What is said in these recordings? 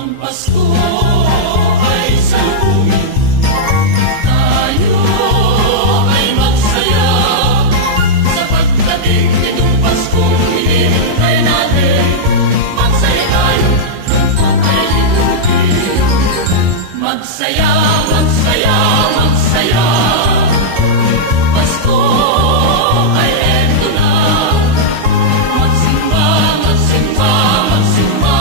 Ang Pasko ay salubungin, tayo ay magsaya. Sa pagdating nitong Paskong hinihintay natin, magsaya tayo, tungkol ay limutin. Magsaya, magsaya, magsaya, Pasko ay eto na. Magsimba, magsimba, magsimba,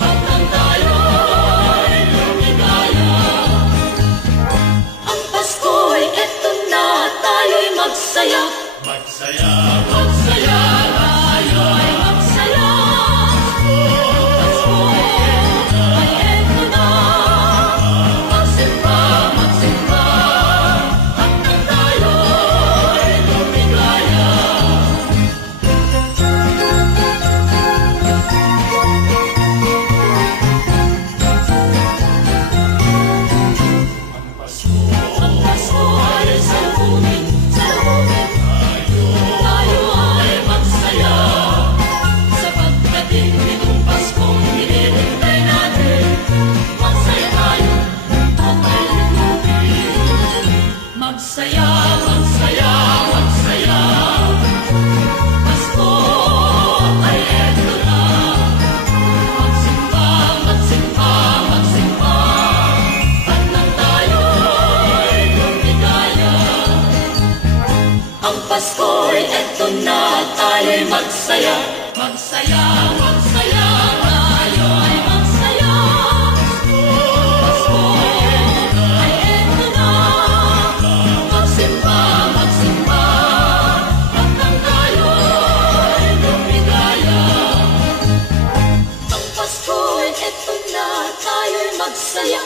hanggang tayo'y lumigaya. Ang Pasko ay eto na, tayo'y magsaya. Magsaya, magsaya, tayo ay magsaya. Pasko ay eto na. Magsimba, magsimba, hanggang tayo'y lumigaya. Ang Pasko ay salubungin, salubungin, tayo ay magsaya. Sa pagdating nitong Paskong hinihintay natin, magsaya tayo, tungkol ay limutin. Magsaya, magsaya, magsaya, Pasko ay eto na. Magsimba, magsimba, magsimba, hanggang tayo'y lumigaya. Ang Pasko ay eto na, tayo'y magsaya. Magsaya, magsaya, tayo ay magsaya. Pasko ay eto na. Magsimba, magsimba, hanggang tayo'y lumigaya. Ang Pasko ay eto na, tayo'y magsaya.